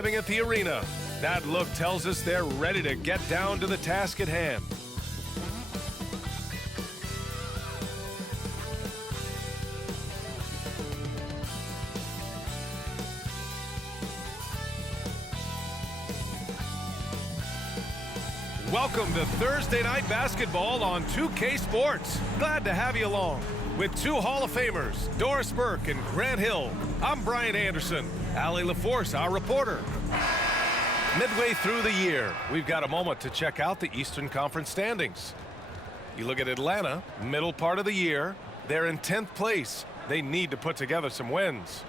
At the arena. That look tells us they're ready to get down to the task at hand. Welcome to Thursday Night Basketball on 2K Sports. Glad to have you along. With two Hall of Famers, Doris Burke and Grant Hill, I'm Brian Anderson. Allie LaForce, our reporter. Midway through the year, we've got a moment to check out the Eastern Conference standings. You look at Atlanta, middle part of the year, they're in 10th place. They need to put together some wins.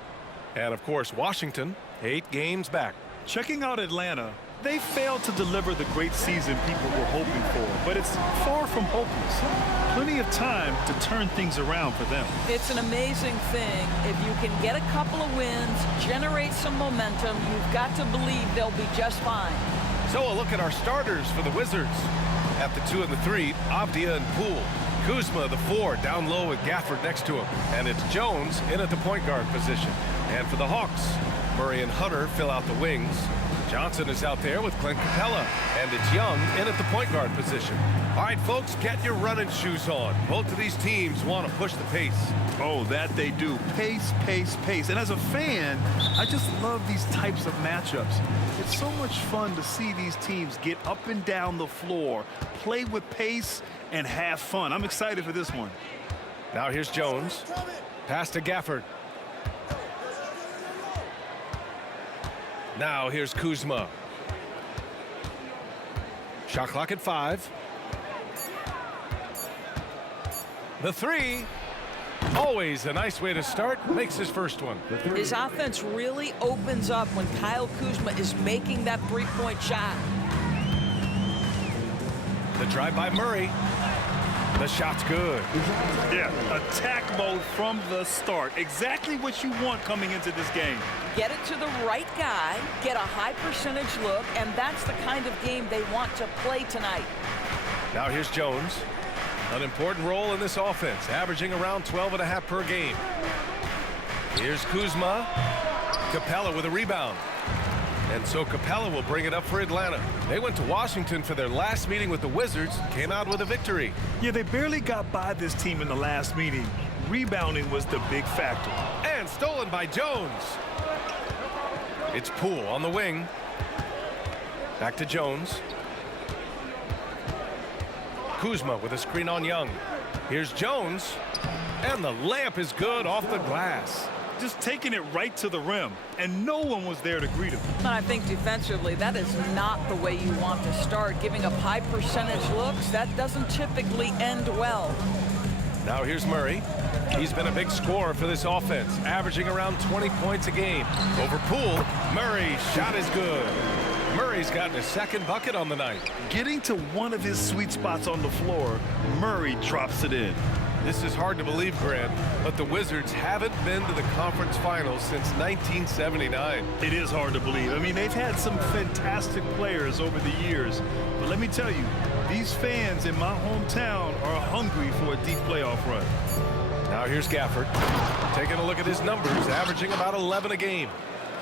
And of course, Washington, 8 games back. Checking out Atlanta, they failed to deliver the great season people were hoping for, but it's far from hopeless. Plenty of time to turn things around for them. It's an amazing thing. If you can get a couple of wins, generate some momentum, you've got to believe they'll be just fine. So a look at our starters for the Wizards. At the 2 and the 3, Avdia and Poole. Kuzma, the 4, down low with Gafford next to him. And it's Jones in at the point guard position. And for the Hawks, Murray and Hunter fill out the wings. Johnson is out there with Clint Capella, and it's Young in at the point guard position. All right, folks, get your running shoes on. Both of these teams want to push the pace. Oh, that they do. Pace, pace, pace. And as a fan, I just love these types of matchups. It's so much fun to see these teams get up and down the floor, play with pace, and have fun. I'm excited for this one. Now here's Jones. Pass to Gafford. Now here's Kuzma. Shot clock at 5. The 3. Always a nice way to start. Makes his first one. His offense really opens up when Kyle Kuzma is making that three-point shot. The drive by Murray. The shot's good. Yeah, attack mode from the start. Exactly what you want coming into this game. Get it to the right guy, get a high percentage look, and that's the kind of game they want to play tonight. Now here's Jones. An important role in this offense, averaging around 12.5 per game. Here's Kuzma. Capella with a rebound. And so Capella will bring it up for Atlanta. They went to Washington for their last meeting with the Wizards, came out with a victory. Yeah, they barely got by this team in the last meeting. Rebounding was the big factor. And stolen by Jones. It's Poole on the wing. Back to Jones. Kuzma with a screen on Young. Here's Jones. And the layup is good off the glass. Just taking it right to the rim, and no one was there to greet him. And I think defensively, that is not the way you want to start. Giving up high percentage looks, that doesn't typically end well. Now here's Murray. He's been a big scorer for this offense, averaging around 20 points a game. Over Poole, Murray's shot is good. Murray's gotten his second bucket on the night. Getting to one of his sweet spots on the floor, Murray drops it in. This is hard to believe, Grant, but the Wizards haven't been to the conference finals since 1979. It is hard to believe. I mean, they've had some fantastic players over the years. But let me tell you, these fans in my hometown are hungry for a deep playoff run. Now here's Gafford. Taking a look at his numbers, averaging about 11 a game.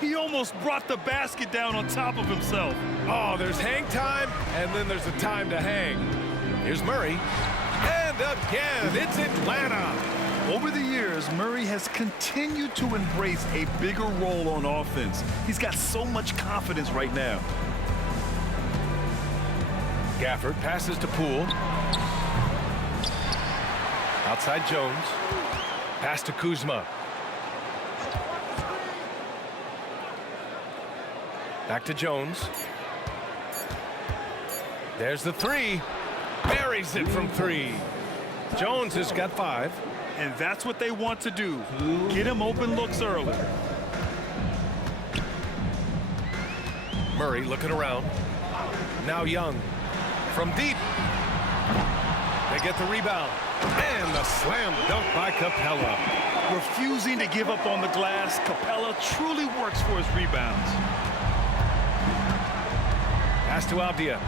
He almost brought the basket down on top of himself. Oh, there's hang time, and then there's a time to hang. Here's Murray. And again, it's Atlanta. Over the years, Murray has continued to embrace a bigger role on offense. He's got so much confidence right now. Gafford passes to Poole. Outside Jones. Pass to Kuzma. Back to Jones. There's the 3. Buries it from 3. Jones has got 5. And that's what they want to do. Get him open looks early. Murray looking around. Now Young. From deep. They get the rebound. And the slam dunk by Capella. Refusing to give up on the glass, Capella truly works for his rebounds. Pass to Avdia.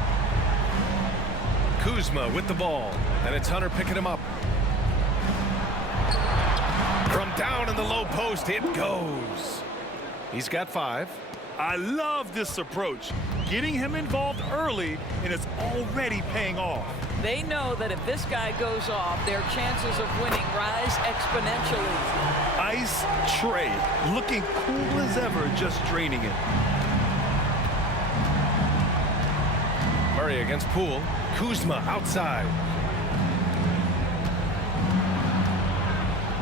Kuzma with the ball, and it's Hunter picking him up. From down in the low post, it goes. He's got 5. I love this approach. Getting him involved early, and it's already paying off. They know that if this guy goes off, their chances of winning rise exponentially. Ice tray, looking cool as ever, just draining it. Murray against Poole. Kuzma outside.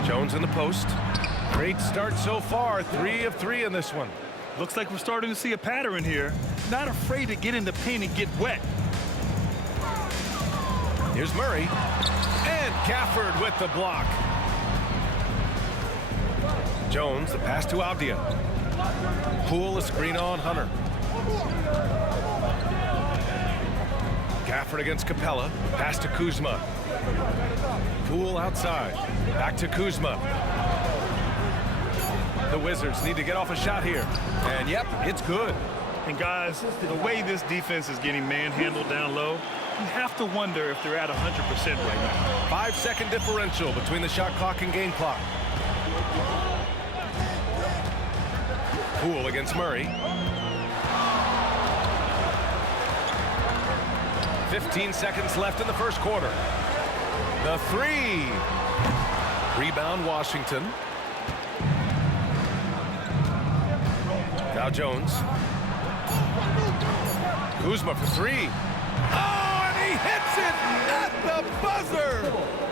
Jones in the post. Great start so far. 3 of 3 in this one. Looks like we're starting to see a pattern here. Not afraid to get in the paint and get wet. Here's Murray. And Gafford with the block. Jones, the pass to Avdia. Poole, a screen on Hunter. Gafford against Capella. Pass to Kuzma. Poole outside. Back to Kuzma. The Wizards need to get off a shot here. And yep, it's good. And guys, the way this defense is getting manhandled down low, you have to wonder if they're at 100% right now. 5-second differential between the shot clock and game clock. Poole against Murray. 15 seconds left in the first quarter. The 3. Rebound Washington. Now Jones. Kuzma for 3. Oh, and he hits it at the buzzer.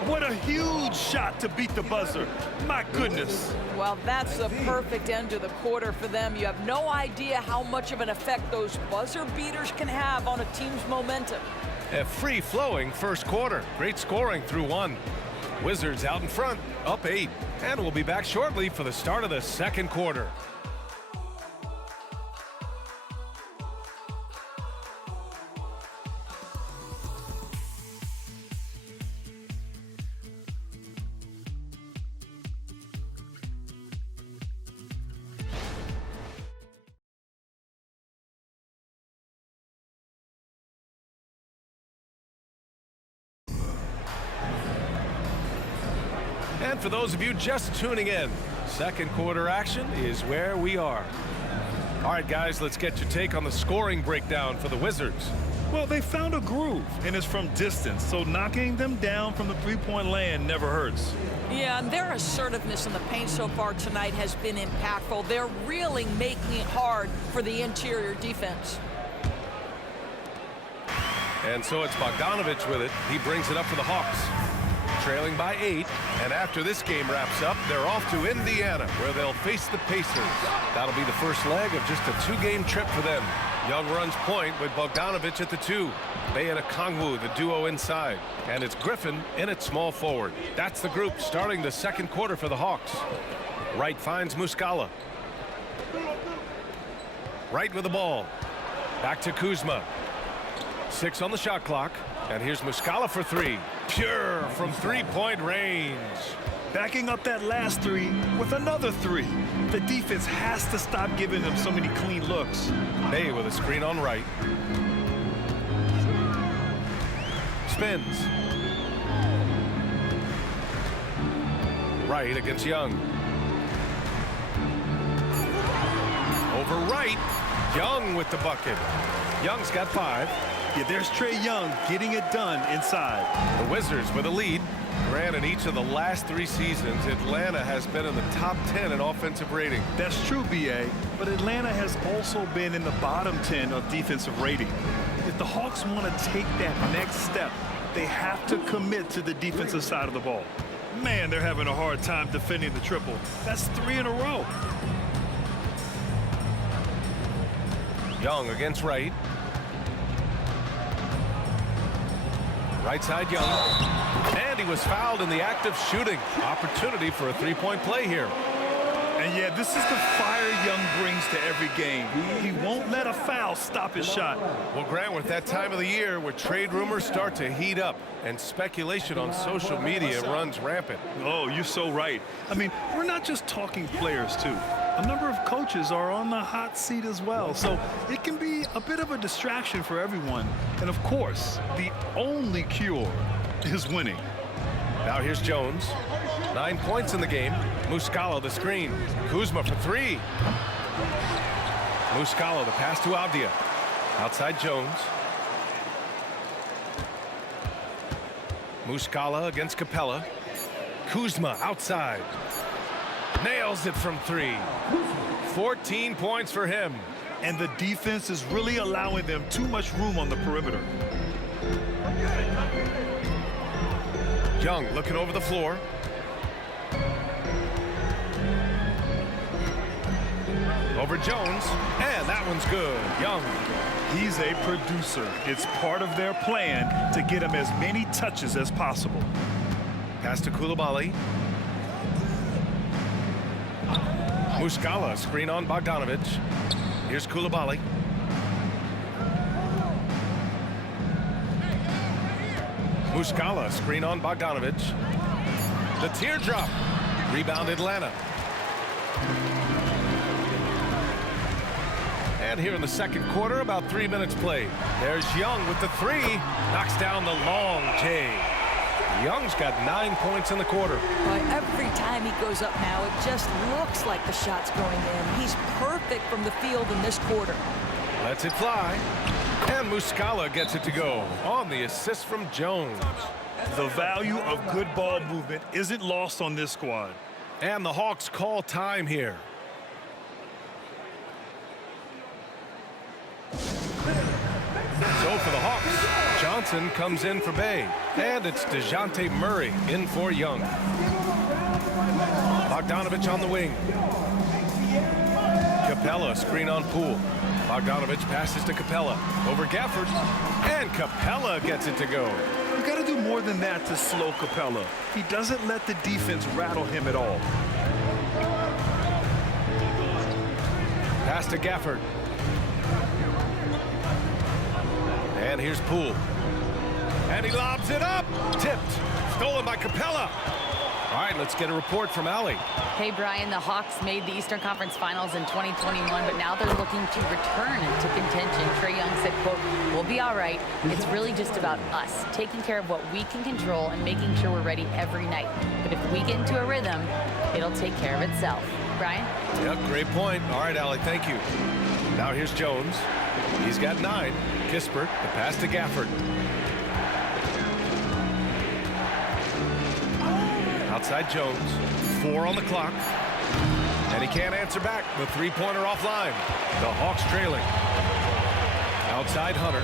What a huge shot to beat the buzzer. My goodness. Well, that's the perfect end to the quarter for them. You have no idea how much of an effect those buzzer beaters can have on a team's momentum. A free-flowing first quarter. Great scoring through 1. Wizards out in front, up 8. And we'll be back shortly for the start of the second quarter. And for those of you just tuning in, second quarter action is where we are. All right, guys, let's get your take on the scoring breakdown for the Wizards. Well, they found a groove, and it's from distance, so knocking them down from the three-point land never hurts. Yeah, and their assertiveness in the paint so far tonight has been impactful. They're really making it hard for the interior defense. And so it's Bogdanovich with it. He brings it up for the Hawks. Trailing by 8, and after this game wraps up, they're off to Indiana, where they'll face the Pacers. That'll be the first leg of just a 2-game trip for them. Young runs point with Bogdanovich at the 2. Bey and Okongwu, the duo inside. And it's Griffin in at small forward. That's the group starting the second quarter for the Hawks. Wright finds Muscala. Wright with the ball. Back to Kuzma. 6 on the shot clock. And here's Muscala for 3. Pure from three-point range. Backing up that last 3 with another 3. The defense has to stop giving them so many clean looks. Bey with a screen on Wright. Spins. Wright against Young. Over Wright. Young with the bucket. Young's got 5. Yeah, there's Trae Young getting it done inside. The Wizards with a lead. Granted, each of the last 3 seasons, Atlanta has been in the top 10 in offensive rating. That's true, B.A., but Atlanta has also been in the bottom 10 of defensive rating. If the Hawks want to take that next step, they have to commit to the defensive side of the ball. Man, they're having a hard time defending the triple. That's 3 in a row. Young against Wright. Right side Young. And he was fouled in the act of shooting. Opportunity for a 3-point play here. And yeah, this is the fire Young brings to every game. He won't let a foul stop his shot. Well, Grant, we're at that time of the year where trade rumors start to heat up and speculation on social media runs rampant. Oh, you're so right. I mean, we're not just talking players, too. A number of coaches are on the hot seat as well, so it can be a bit of a distraction for everyone. And, of course, the only cure is winning. Now here's Jones. 9 points in the game. Muscala the screen. Kuzma for 3. Muscala, the pass to Avdia. Outside Jones. Muscala against Capella. Kuzma outside. Nails it from 3. 14 points for him. And the defense is really allowing them too much room on the perimeter. Young looking over the floor. Over Jones, and that one's good. Young. He's a producer. It's part of their plan to get him as many touches as possible. Pass to Coulibaly. Muscala, screen on Bogdanovic. Here's Coulibaly. Muscala, screen on Bogdanovic. The teardrop. Rebound Atlanta. And here in the second quarter, about 3 minutes played. There's Young with the 3. Knocks down the long J. Young's got 9 points in the quarter. Boy, every time he goes up now, it just looks like the shot's going in. He's perfect from the field in this quarter. Lets it fly. And Muscala gets it to go on the assist from Jones. The value of good ball movement isn't lost on this squad. And the Hawks call time here. So for the Hawks, Johnson comes in for Bay. And it's DeJounte Murray in for Young. Bogdanovic on the wing. Capella, screen on Poole. Bogdanovic passes to Capella. Over Gafford. And Capella gets it to go. You got to do more than that to slow Capella. He doesn't let the defense rattle him at all. Pass to Gafford. And here's Poole. And he lobs it up. Tipped. Stolen by Capella. All right, let's get a report from Allie. Hey, Brian, the Hawks made the Eastern Conference Finals in 2021, but now they're looking to return to contention. Trae Young said, quote, "We'll be all right. It's really just about us, taking care of what we can control and making sure we're ready every night. But if we get into a rhythm, it'll take care of itself." Brian? Yep, great point. All right, Allie, thank you. Now here's Jones. He's got 9. Kispert, the pass to Gafford. Outside Jones. 4 on the clock. And he can't answer back. The three-pointer offline. The Hawks trailing. Outside Hunter.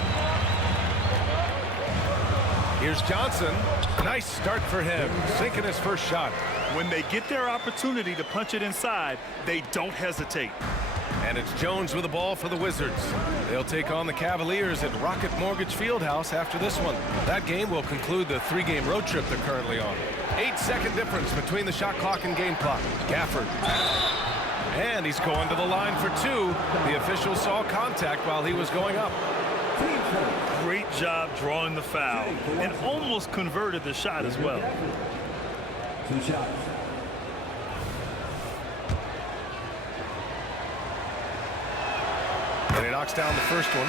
Here's Johnson. Nice start for him. Sinking his first shot. When they get their opportunity to punch it inside, they don't hesitate. And it's Jones with the ball for the Wizards. They'll take on the Cavaliers at Rocket Mortgage Fieldhouse after this one. That game will conclude the 3-game road trip they're currently on. 8-second difference between the shot clock and game clock. Gafford. And he's going to the line for 2. The official saw contact while he was going up. Great job drawing the foul and almost converted the shot as well. 2 shots. And he knocks down the first one.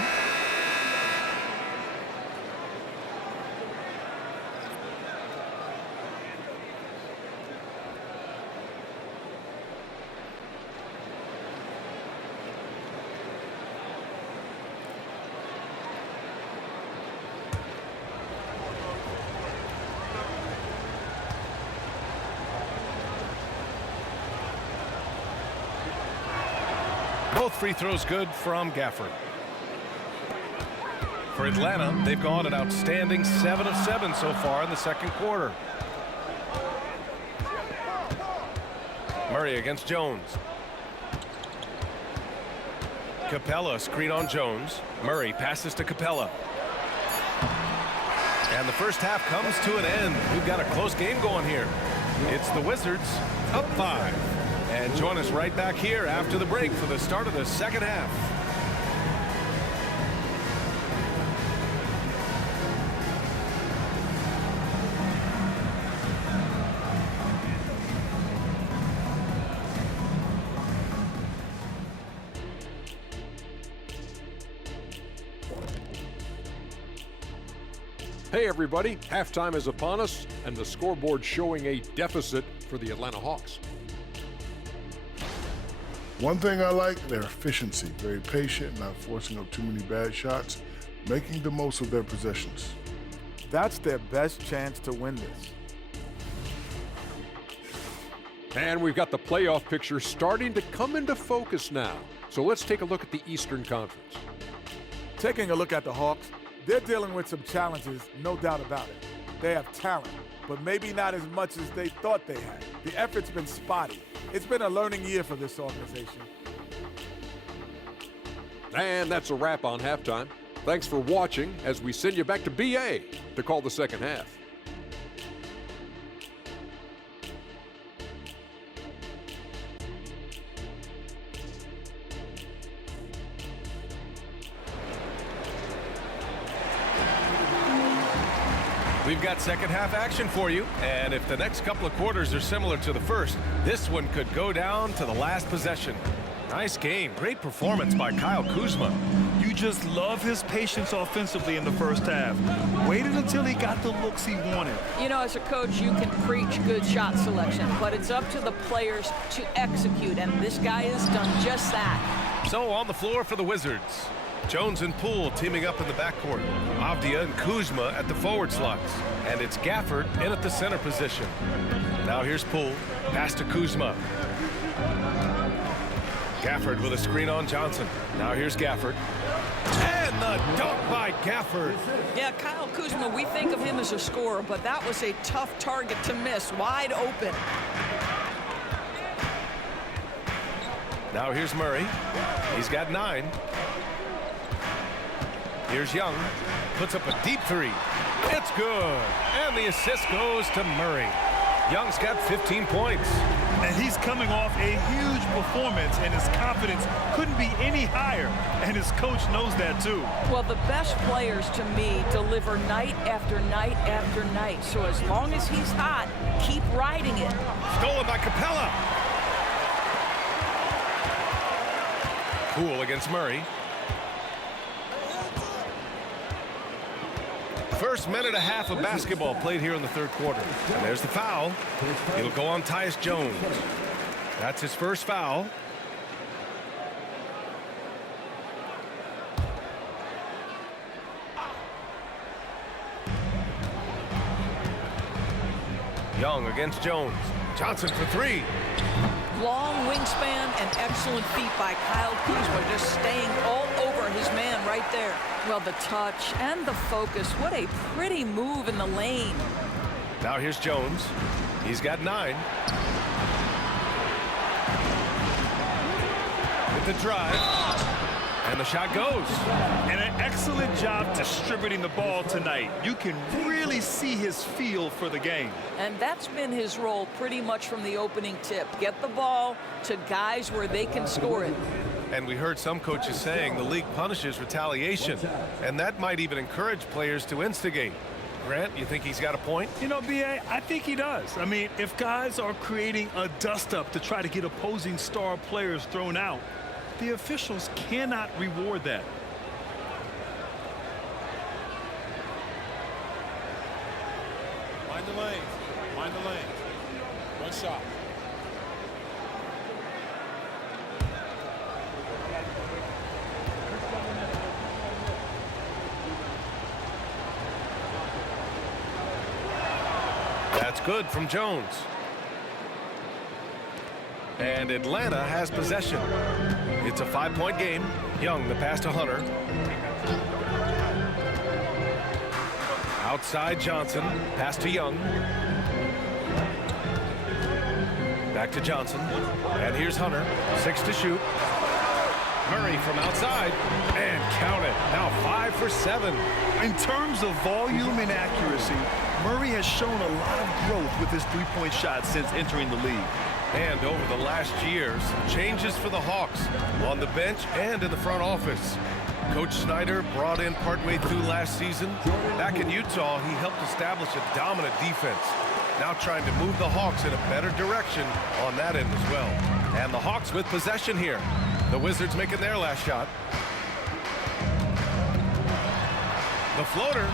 Both free throws good from Gafford. For Atlanta, they've gone an outstanding 7 of 7 so far in the second quarter. Murray against Jones. Capella, screen on Jones. Murray passes to Capella. And the first half comes to an end. We've got a close game going here. It's the Wizards up 5. And join us right back here after the break for the start of the second half. Hey everybody, halftime is upon us and the scoreboard showing a deficit for the Atlanta Hawks. One thing I like, their efficiency. Very patient, not forcing up too many bad shots, making the most of their possessions. That's their best chance to win this. And we've got the playoff picture starting to come into focus now. So let's take a look at the Eastern Conference. Taking a look at the Hawks, they're dealing with some challenges, no doubt about it. They have talent, but maybe not as much as they thought they had. The effort's been spotty. It's been a learning year for this organization. And that's a wrap on halftime. Thanks for watching as we send you back to BA to call the second half. We've got second half action for you, and if the next couple of quarters are similar to the first, this one could go down to the last possession. Nice game. Great performance by Kyle Kuzma. You just love his patience offensively in the first half. Waited until he got the looks he wanted. You know, as a coach, you can preach good shot selection, but it's up to the players to execute, and this guy has done just that. So on the floor for the Wizards, Jones and Poole teaming up in the backcourt. Avdia and Kuzma at the forward slots. And it's Gafford in at the center position. Now here's Poole. Pass to Kuzma. Gafford with a screen on Johnson. Now here's Gafford. And the dunk by Gafford. Yeah, Kyle Kuzma, we think of him as a scorer, but that was a tough target to miss. Wide open. Now here's Murray. He's got 9. Here's Young, puts up a deep three. It's good, and the assist goes to Murray. Young's got 15 points. And he's coming off a huge performance, and his confidence couldn't be any higher, and his coach knows that too. Well, the best players, to me, deliver night after night after night. So as long as he's hot, keep riding it. Stolen by Capella. Poole against Murray. First minute and a half of basketball played here in the third quarter. And there's the foul. It'll go on Tyus Jones. That's his first foul. Young against Jones. Johnson for 3. Long wingspan and excellent feet by Kyle Kuzma, just staying all over his man right there. Well, the touch and the focus, what a pretty move in the lane. Now here's Jones. He's got 9. With the drive. And the shot goes. And an excellent job distributing the ball tonight. You can really see his feel for the game. And that's been his role pretty much from the opening tip. Get the ball to guys where they can score it. And we heard some coaches saying the league punishes retaliation. And that might even encourage players to instigate. Grant, you think he's got a point? You know, B.A., I think he does. I mean, if guys are creating a dust-up to try to get opposing star players thrown out, the officials cannot reward that. Mind the lane. Mind the lane. One shot. That's good from Jones. And Atlanta has possession. It's a 5-point game. Young, the pass to Hunter. Outside Johnson, pass to Young. Back to Johnson. And here's Hunter, 6 to shoot. Murray from outside, and count it. Now 5 for 7. In terms of volume and accuracy, Murray has shown a lot of growth with his three-point shot since entering the league. And over the last years, changes for the Hawks on the bench and in the front office. Coach Snyder brought in partway through last season. Back in Utah, he helped establish a dominant defense. Now trying to move the Hawks in a better direction on that end as well. And the Hawks with possession here. The Wizards making their last shot. The floater.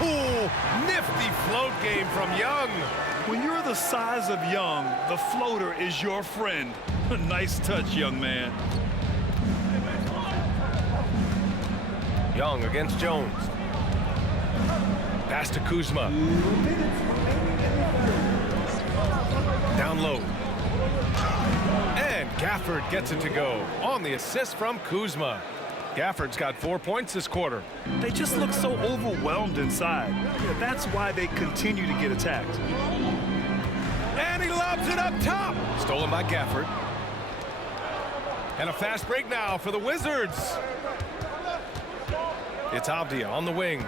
Oh, nifty float game from Young. When you're the size of Young, the floater is your friend. Nice touch, young man. Young against Jones. Pass to Kuzma. Down low. And Gafford gets it to go on the assist from Kuzma. Gafford's got 4 points this quarter. They just look so overwhelmed inside. That's why they continue to get attacked. And he lobs it up top. Stolen by Gafford. And a fast break now for the Wizards. It's Avdia on the wing.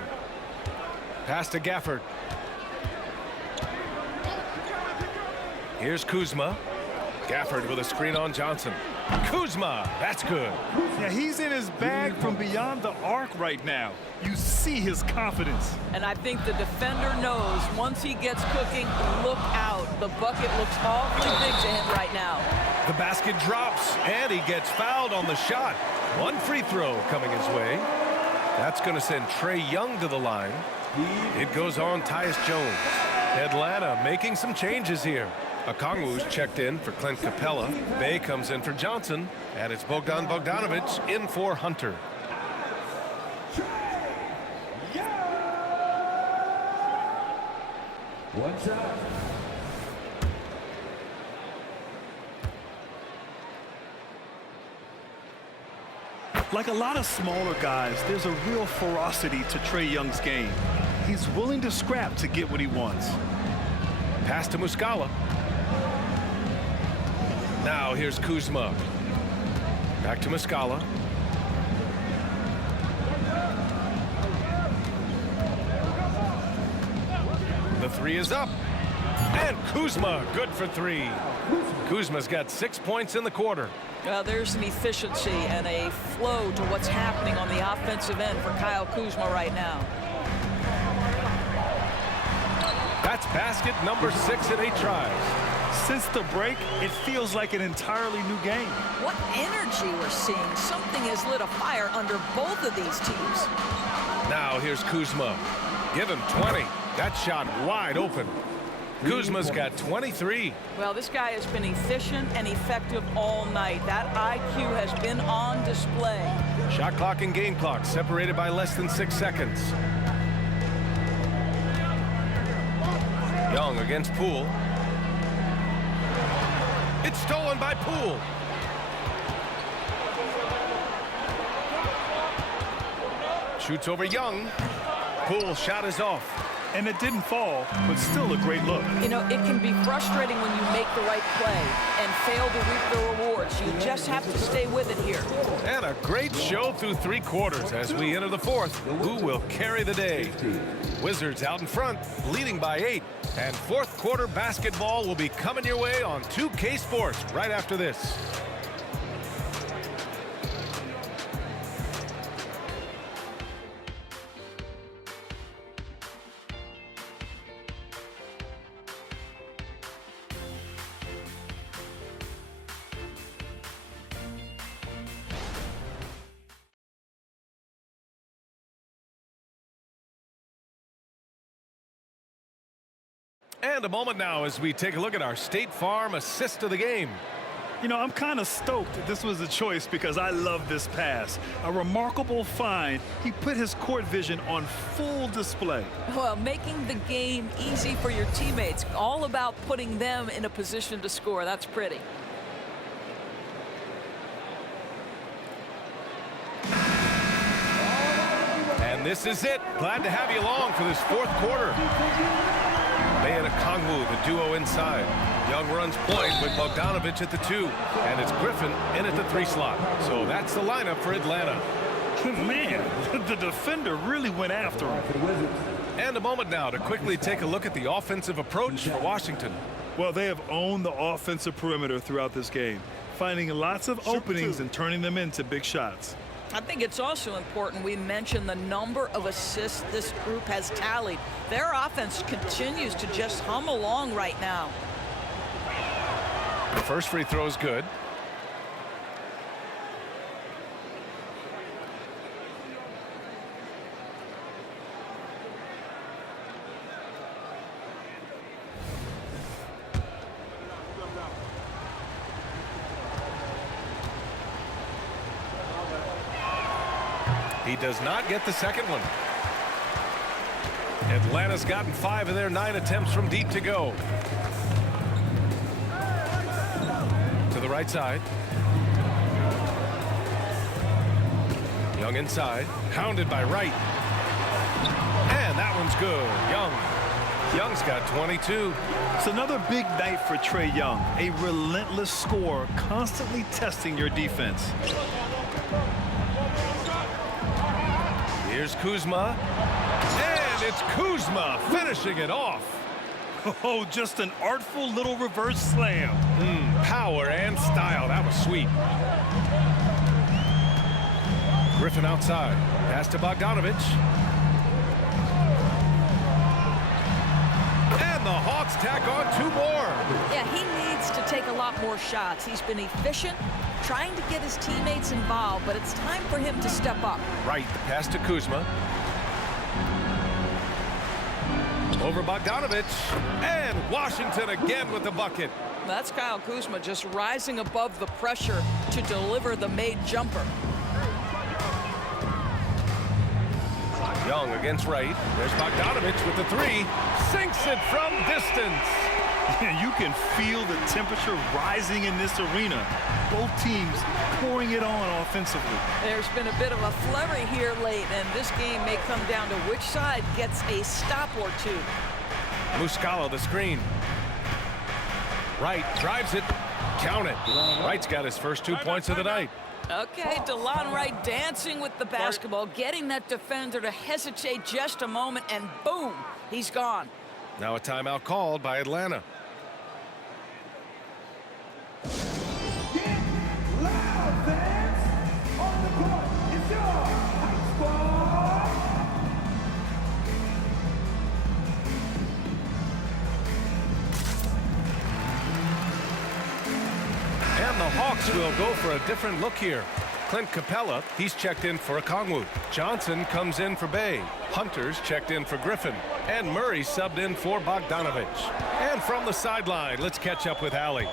Pass to Gafford. Here's Kuzma. Gafford with a screen on Johnson. Kuzma, that's good. Yeah, he's in his bag from beyond the arc right now. You see his confidence. And I think the defender knows once he gets cooking, look out. The bucket looks awfully big to him right now. The basket drops, and he gets fouled on the shot. One free throw coming his way. That's going to send Trae Young to the line. It goes on Tyus Jones. Atlanta making some changes here. Okongwu's checked in for Clint Capella. Bay comes in for Johnson. And it's Bogdan Bogdanovic in for Hunter. One shot. Like a lot of smaller guys, there's a real ferocity to Trae Young's game. He's willing to scrap to get what he wants. Pass to Muscala. Now here's Kuzma. Back to Muscala. The three is up. And Kuzma, good for three. Kuzma's got 6 points in the quarter. Well, there's an efficiency and a flow to what's happening on the offensive end for Kyle Kuzma right now. That's basket number 6 in 8 tries. Since the break, it feels like an entirely new game. What energy we're seeing. Something has lit a fire under both of these teams. Now here's Kuzma. Give him 20. That shot wide open. Kuzma's got 23. Well, this guy has been efficient and effective all night. That IQ has been on display. Shot clock and game clock separated by less than 6 seconds. Young against Poole. It's stolen by Poole. Shoots over Young. Poole shot is off. And it didn't fall, but still a great look. You know, it can be frustrating when you make the right play and fail to reap the rewards. You just have to stay with it here. And a great show through 3 quarters as we enter the 4th. Who will carry the day? Wizards out in front, leading by 8. And 4th quarter basketball will be coming your way on 2K Sports right after this. And a moment now as we take a look at our State Farm assist of the game. You know, I'm kind of stoked that this was a choice because I love this pass. A remarkable find. He put his court vision on full display. Well, making the game easy for your teammates. All about putting them in a position to score. That's pretty. And this is it. Glad to have you along for this 4th quarter. Bay and Okongwu, the duo inside. Young runs point with Bogdanovic at the 2. And it's Griffin in at the 3 slot. So that's the lineup for Atlanta. Man, the defender really went after him. And a moment now to quickly take a look at the offensive approach for Washington. Well, they have owned the offensive perimeter throughout this game, finding lots of openings and turning them into big shots. I think it's also important we mention the number of assists this group has tallied. Their offense continues to just hum along right now. The first free throw is good. He does not get the second one. Atlanta's gotten 5 of their 9 attempts from deep to go. To the right side. Young inside, hounded by Wright. And that one's good. Young's got 22. It's another big night for Trae Young. A relentless scorer, constantly testing your defense. Here's Kuzma. And it's Kuzma finishing it off. Oh, just an artful little reverse slam. Power and style. That was sweet. Griffin outside. Pass to Bogdanovich. And the Hawks tack on 2 more. Yeah, he needs to take a lot more shots. He's been efficient, trying to get his teammates involved, but it's time for him to step up. Right, the pass to Kuzma. Over Bogdanovich. And Washington again with the bucket. That's Kyle Kuzma just rising above the pressure to deliver the made jumper. Young against Wright. There's Bogdanovich with the 3. Sinks it from distance. You can feel the temperature rising in this arena. Both teams pouring it on offensively. There's been a bit of a flurry here late, and this game may come down to which side gets a stop or 2. Muscala the screen. Wright drives it. Count it. Wright's got his first 2 points of the night. Okay, DeLon Wright dancing with the basketball, getting that defender to hesitate just a moment, and boom, he's gone. Now a timeout called by Atlanta. And the Hawks will go for a different look here. Clint Capella, he's checked in for Okongwu. Johnson comes in for Bay. Hunter's checked in for Griffin. And Murray subbed in for Bogdanovich. And from the sideline, let's catch up with Allie.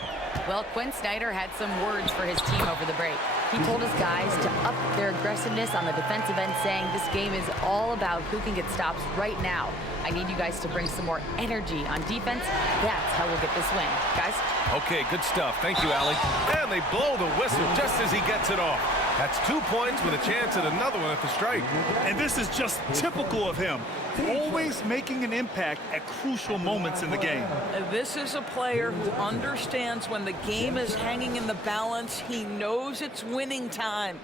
Well, Quinn Snyder had some words for his team over the break. He told his guys to up their aggressiveness on the defensive end, saying this game is all about who can get stops right now. I need you guys to bring some more energy on defense. That's how we'll get this win. Guys? Okay, good stuff. Thank you, Allie. And they blow the whistle just as he gets it off. That's 2 points with a chance at another one at the stripe. And this is just typical of him. Always making an impact at crucial moments in the game. This is a player who understands when the game is hanging in the balance. He knows it's winning time.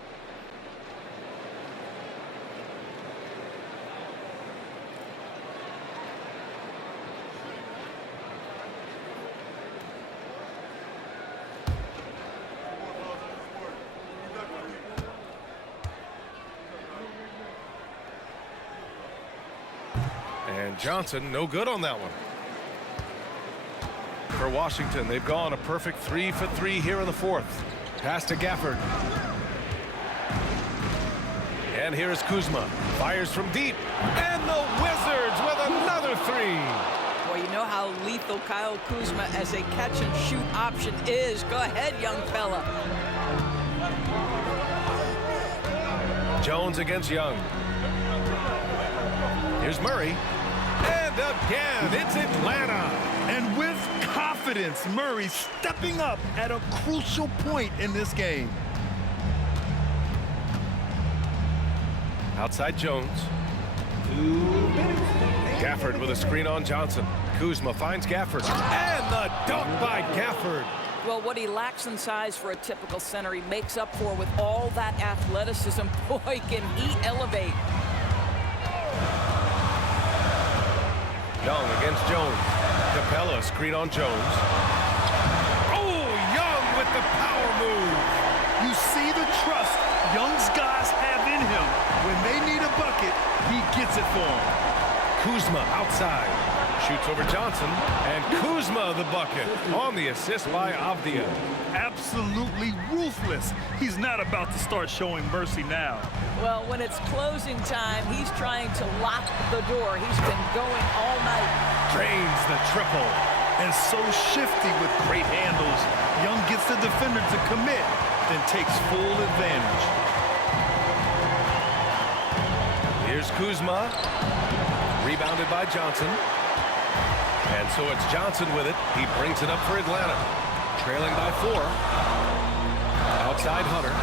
And Johnson, no good on that one. For Washington, they've gone a perfect 3 for 3 here in the 4th. Pass to Gafford. And here's Kuzma. Fires from deep. And the Wizards with another 3. Well, you know how lethal Kyle Kuzma as a catch-and-shoot option is. Go ahead, young fella. Jones against Young. Here's Murray. And again, it's Atlanta. And with confidence, Murray stepping up at a crucial point in this game. Outside Jones. Gafford with a screen on Johnson. Kuzma finds Gafford. And the dunk by Gafford. Well, what he lacks in size for a typical center, he makes up for with all that athleticism. Boy, can he elevate. Young against Jones. Capella screen on Jones. Oh, Young with the power move. You see the trust Young's guys have in him. When they need a bucket, he gets it for them. Kuzma outside. Shoots over Johnson. And Kuzma the bucket on the assist by Avdia. Absolutely ruthless. He's not about to start showing mercy now. Well, when it's closing time, he's trying to lock the door. He's been going all night. Drains the triple. And so shifty with great handles. Young gets the defender to commit, then takes full advantage. Here's Kuzma. Rebounded by Johnson. And so it's Johnson with it. He brings it up for Atlanta. Trailing by 4. Outside Hunter.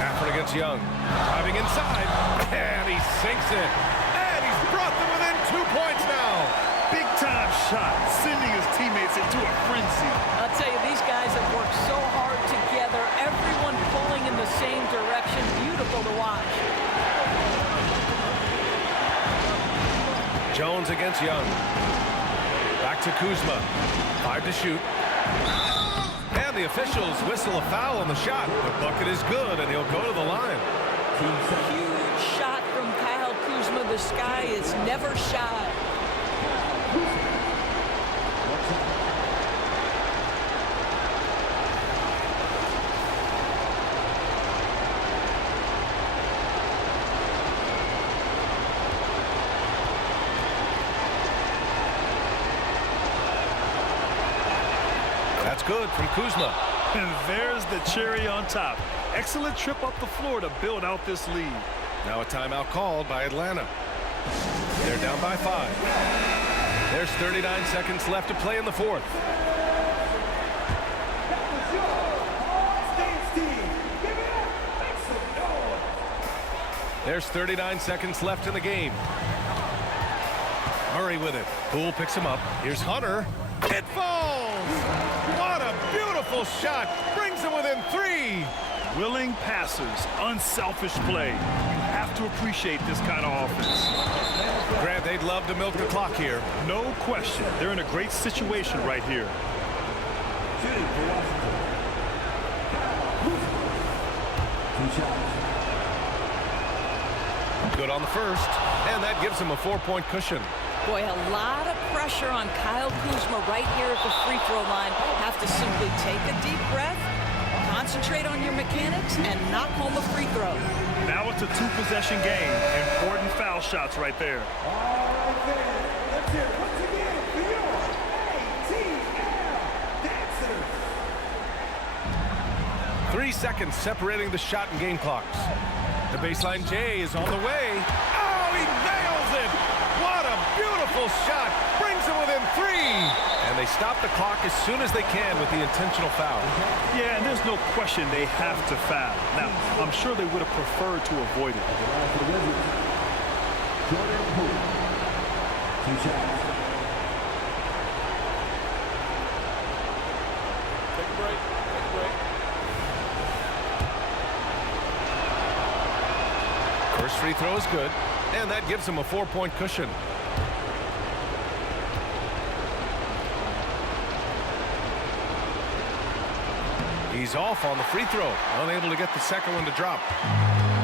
Gafford against Young. Driving inside. And he sinks it. And he's brought them within 2 points now. Big-time shot, sending his teammates into a frenzy. I'll tell you, these guys have worked so hard together. Everyone pulling in the same direction. Beautiful to watch. Jones against Young. Back to Kuzma. 5 to shoot. And the officials whistle a foul on the shot. The bucket is good, and he'll go to the line. Huge shot from Kyle Kuzma. The sky is never shy. That's good from Kuzma. And there's the cherry on top. Excellent trip up the floor to build out this lead. Now a timeout called by Atlanta. They're down by 5. There's 39 seconds left to play in the 4th. There's 39 seconds left in the game. Murray with it. Poole picks him up. Here's Hunter. It falls! What a beautiful shot. Brings him within 3. Willing passers, unselfish play. You have to appreciate this kind of offense. Grant, they'd love to milk the clock here. No question. They're in a great situation right here. Shooting for Washington. 2 shots. Good on the first, and that gives him a 4-point cushion. Boy, a lot of pressure on Kyle Kuzma right here at the free throw line. Have to simply take a deep breath, concentrate on your mechanics, and knock home a free throw. Now it's a 2-possession game. Important foul shots right there. All right, then. Let's hear it once again for your ATL Dancers. 3 seconds separating the shot and game clocks. The baseline J is on the way. Oh, he nails it! What a beautiful shot! Brings him within 3. And they stop the clock as soon as they can with the intentional foul. Yeah, and there's no question they have to foul. Now, I'm sure they would have preferred to avoid it. Jordan Poole. 2 shots. Take a break. Take a break. First free throw is good, and that gives him a 4-point cushion. He's off on the free throw, unable to get the second one to drop.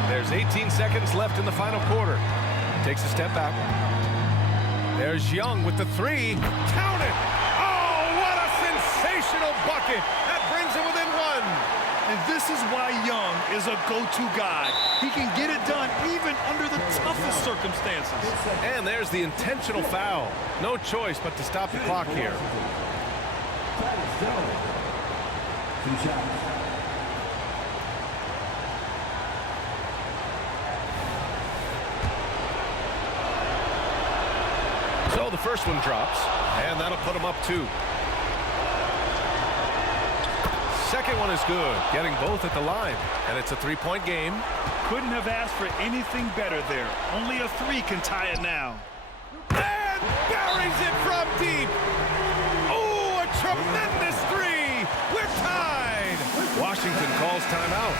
There's 18 seconds left in the final quarter. Takes a step back. There's Young with the 3. Count it! Oh, what a sensational bucket! That brings him within 1. And this is why Young is a go-to guy. He can get it done even under the toughest circumstances. And there's the intentional foul. No choice but to stop the clock here. 2 shots. So the first one drops, and that'll put him up 2. Second one is good, getting both at the line, and it's a 3-point game. Couldn't have asked for anything better there. Only a 3 can tie it now. And buries it from deep. Oh, a tremendous 3. We're tied. Washington calls timeout.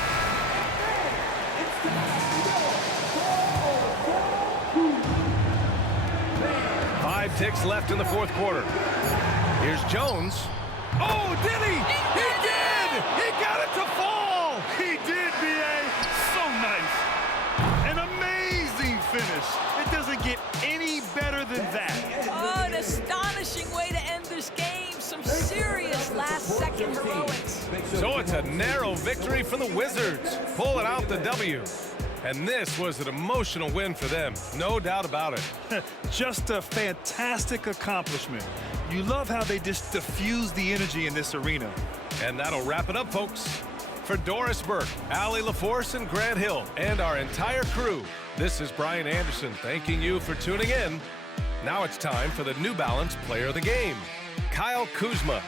5 ticks left in the 4th quarter. Here's Jones. Oh, did he? He did! He got it to fall! He did, B.A. So nice. An amazing finish. It doesn't get any better than that. Oh, an astonishing way to end this game. Some serious last-second heroics. So it's a narrow victory for the Wizards, pulling out the W. And this was an emotional win for them, no doubt about it. Just a fantastic accomplishment. You love how they just diffuse the energy in this arena. And that'll wrap it up, folks. For Doris Burke, Allie LaForce, and Grant Hill, and our entire crew, this is Brian Anderson thanking you for tuning in. Now it's time for the New Balance Player of the Game, Kyle Kuzma.